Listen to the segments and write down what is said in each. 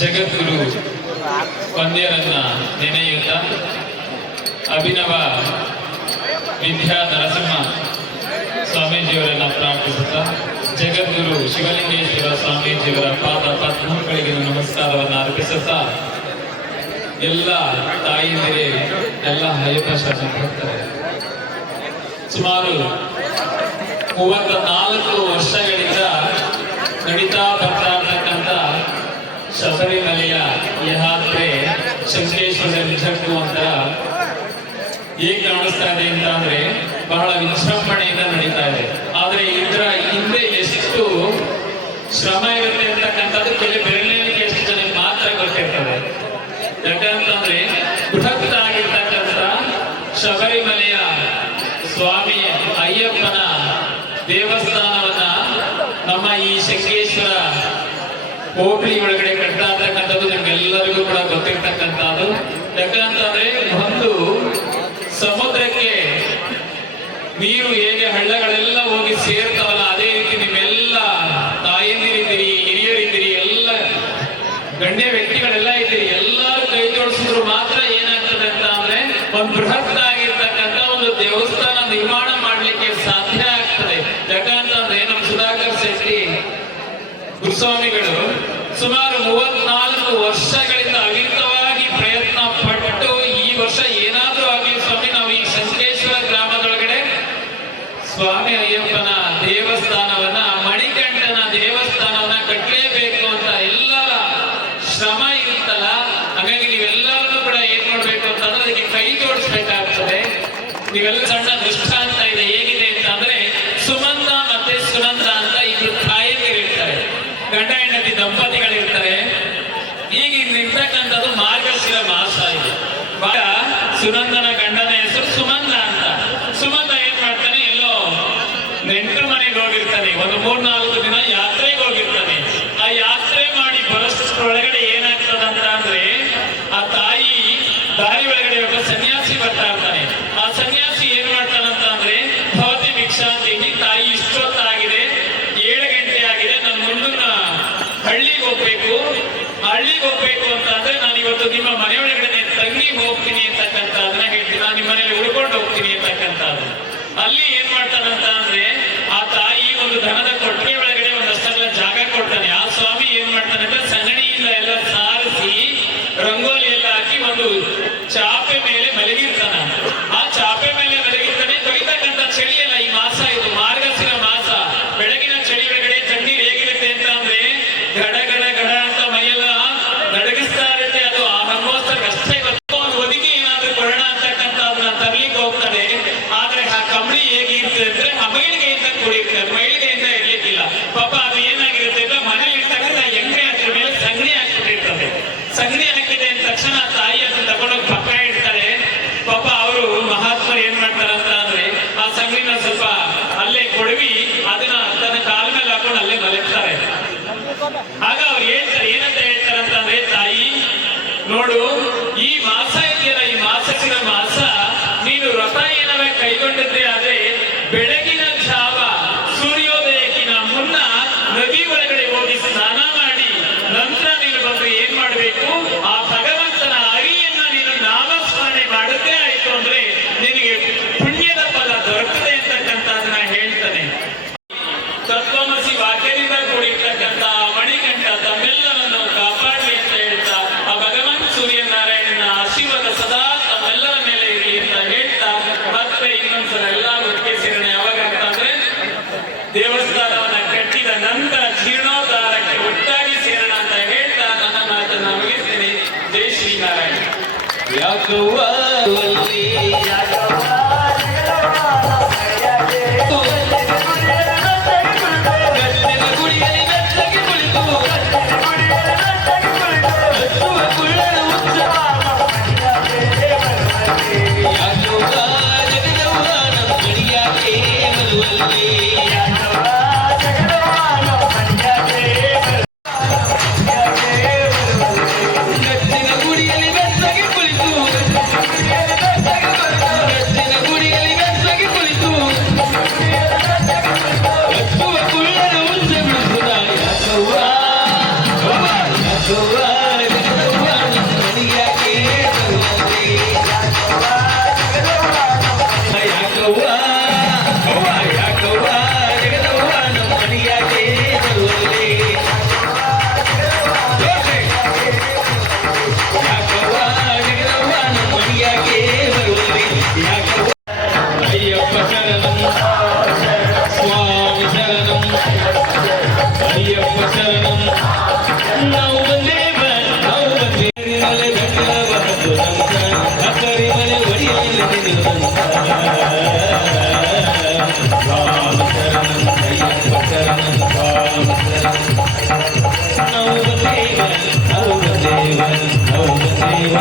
ಜಗದ್ಗುರು ಪಂದ್ಯರನ್ನ ನೆನೆಯುತ್ತಾ ಅಭಿನವ ವಿದ್ಯಾ ನರಸಿಂಹ ಸ್ವಾಮೀಜಿಯವರನ್ನ ಪ್ರಾರ್ಥಿಸುತ್ತಾ ಜಗದ್ಗುರು ಶಿವಲಿಂಗೇಶ್ವರ ಸ್ವಾಮೀಜಿಯವರ ಪಾದ ಪದ್ಮಗಳಿಗೆ ನಮಸ್ಕಾರವನ್ನು ಅರ್ಪಿಸುತ್ತಾ ಎಲ್ಲ ತಾಯಿಂದಿರೇ ಎಲ್ಲ ಹೈಪ ಶಾಸಕರು ಸುಮಾರು ಮೂವತ್ತ ನಾಲ್ಕು ವರ್ಷಗಳಿಂದ ನಡೀತಾ ಬರ್ತಾ ಇರತಕ್ಕಂಥ ಶಬರಿಮಲೆಯ ಯಾತ್ರೆ ಕೋಟಿ ಒಳಗಡೆ ಕಟ್ಟಾಗ್ತಕ್ಕಂಥದ್ದು ನಿಮ್ಗೆಲ್ಲರಿಗೂ ಕೂಡ ಗೊತ್ತಿರ್ತಕ್ಕಂಥದ್ದು. ಯಾಕಂತಂದ್ರೆ ಒಂದು ಸಮುದ್ರಕ್ಕೆ ನೀರು ಹೇಗೆ ಹಳ್ಳಗಳೆಲ್ಲ ಹೋಗಿ ಸೇರ್ತಾವಲ್ಲ, ಅದೇ ರೀತಿ ನಿಮ್ಮೆಲ್ಲ ತಾಯಂದಿರಿದ್ದೀರಿ ಹಿರಿಯರಿದ್ದೀರಿ, ಎಲ್ಲ ಗಣ್ಯ ವ್ಯಕ್ತಿಗಳೆಲ್ಲ ಇದ್ದೀರಿ, ಎಲ್ಲರೂ ಕೈ ಜೋಡಿಸಿದ್ರು ಮಾತ್ರ ಏನಾಗ್ತದೆ ಅಂತ ಅಂದ್ರೆ, ಒಂದು ಬೃಹತ್ ಸುನಂದನ ಗಂಡನ ಹೆಸರು ಸುಮಂದ ಅಂತ. ಸುಮಂದ ಏನ್ ಮಾಡ್ತಾನೆ? ಎಲ್ಲೋ ನೆಂಟು ಮನೆಗೆ ಹೋಗಿರ್ತಾನೆ. ಒಂದು ಮೂರ್ ನಾಲ್ಕು ದಿನ ಯಾತ್ರೆಗೆ ಹೋಗಿರ್ತಾನೆ. ಆ ಯಾತ್ರೆ ಮಾಡಿ ಬರೋಷ್ಟೊಳಗಡೆ ಏನಾಗ್ತದಂತ ಅಂದ್ರೆ, ಆ ತಾಯಿ ದಾರಿ ಒಳಗಡೆ ಒಬ್ಬ ಸನ್ಯಾಸಿ ಬರ್ತಾ ಇರ್ತಾನೆ. ಆ ಸನ್ಯಾಸಿ ಏನ್ ಮಾಡ್ತಾನಂತ ಅಂದ್ರೆ, ಭವತಿ ಭಿಕ್ಷಾಂತಿ ತಾಯಿ ಇಷ್ಟೊತ್ತಾಗಿದೆ, ಏಳು ಗಂಟೆ ಆಗಿದೆ, ನಾನು ಮುಂದಿನ ಹಳ್ಳಿಗೆ ಹೋಗ್ಬೇಕು. ಹಳ್ಳಿಗೆ ಹೋಗ್ಬೇಕು ಅಂತ ಅಂದ್ರೆ ನಾನು ಇವತ್ತು ನಿಮ್ಮ ಮನೆ ಮನೆಯೊಳಗಡೆ ತಂಗಿ ಹೋಗ್ತೀನಿ ಕರ್ಕೊಂಡು ಹೋಗ್ತೀನಿ ಅಂತಕ್ಕಂಥದ್ದು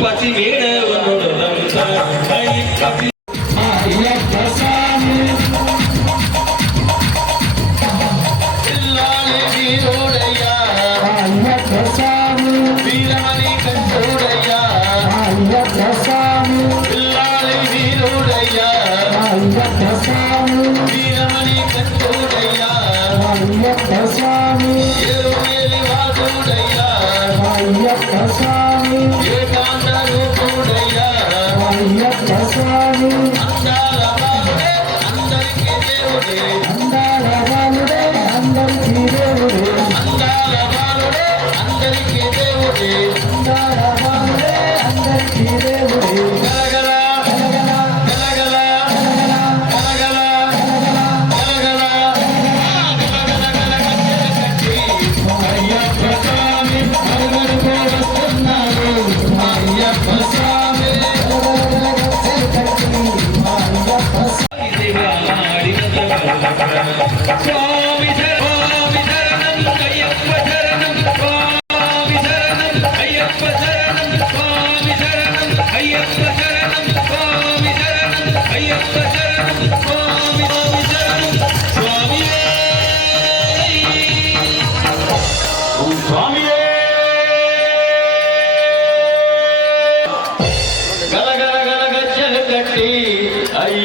பசி வீடு உன்னுடன்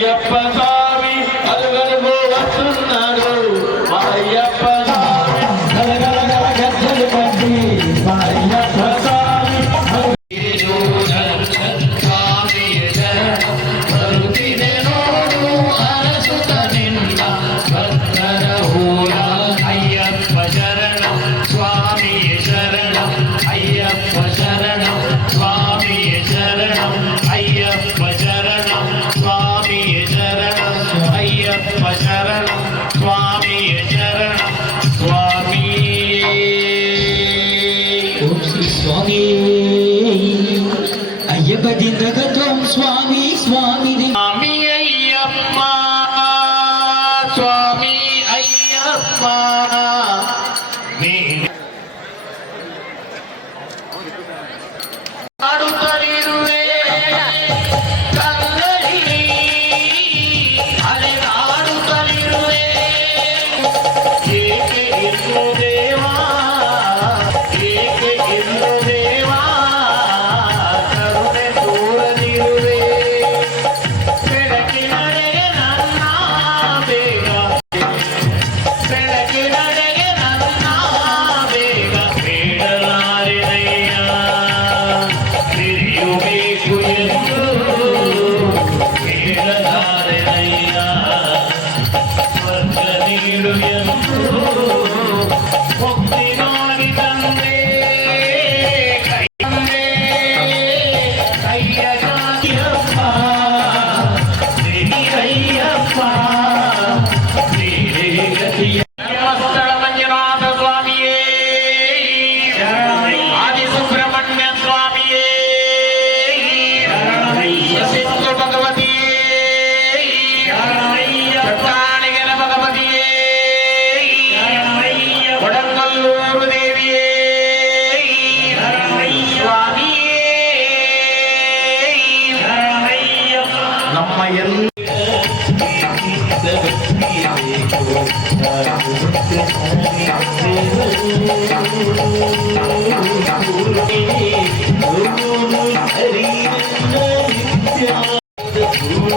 అయ్యప్ప స్వామి అలుగలుగు వస్తున్నాడు. మా అయ్యప్ప Bye.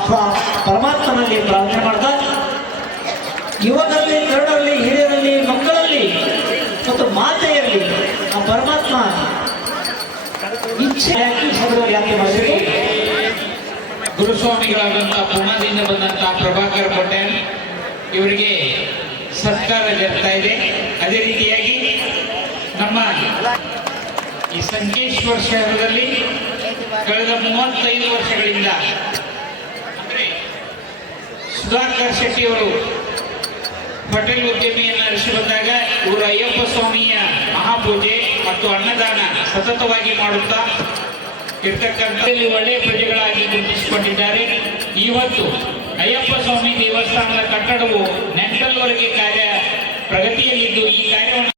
ಪ್ರ- ಪರಮಾತ್ಮನಲ್ಲಿ ಪ್ರಾರ್ಥನೆ ಮಾಡ್ತಾ ಯುವಕರಲ್ಲಿ ತರುಣರಲ್ಲಿ ಹಿರಿಯರಲ್ಲಿ, ಮಕ್ಕಳಲ್ಲಿ, ಮತ್ತು ಇರಲಿ ಆ ಪರಮಾತ್ಮ ಇಚ್ಛೆ ಯಾಕೆ ಮಾಡಬೇಕು ಗುರುಸ್ವಾಮಿಗಳಾದಂತಹ ಪುಣದಿಂದ ಬಂದಂತಹ ಪ್ರಭಾಕರ್ ಪಟೇಲ್ ಇವರಿಗೆ ಸತ್ಕಾರ ಜರುಗ್ತಾ ಇದೆ. ಅದೇ ರೀತಿಯಾಗಿ ನಮ್ಮ ಈ ಸಂಕೇಶ್ವರ ಶಹರದಲ್ಲಿ ಕಳೆದ ಮೂವತ್ತೈದು ವರ್ಷಗಳಿಂದ ಅಂದರೆ ಸುಧಾಕರ್ ಶೆಟ್ಟಿ ಅವರು ಉದ್ಯಮಿಯನ್ನು ಉದ್ಯಮಿಯನ್ನ ನಡೆಸಿ ಬಂದಾಗ ಇವರು ಅಯ್ಯಪ್ಪ ಸ್ವಾಮಿಯ ಮಹಾಪೂಜೆ ಮತ್ತು ಅನ್ನದಾನ ಸತತವಾಗಿ ಮಾಡುತ್ತಾ ಇರ್ತಕ್ಕಂಥಲ್ಲಿ ಒಳ್ಳೆಯ ಪ್ರಜೆಗಳಾಗಿ ಗುರುತಿಸಿಕೊಂಡಿದ್ದಾರೆ. ಇವತ್ತು ಅಯ್ಯಪ್ಪ ಸ್ವಾಮಿ ದೇವಸ್ಥಾನದ ಕಟ್ಟಡವು ನೆಂಟಲ್ವರೆಗೆ ಕಾರ್ಯ ಪ್ರಗತಿಯಲ್ಲಿದ್ದು ಈ ಕಾರ್ಯವನ್ನು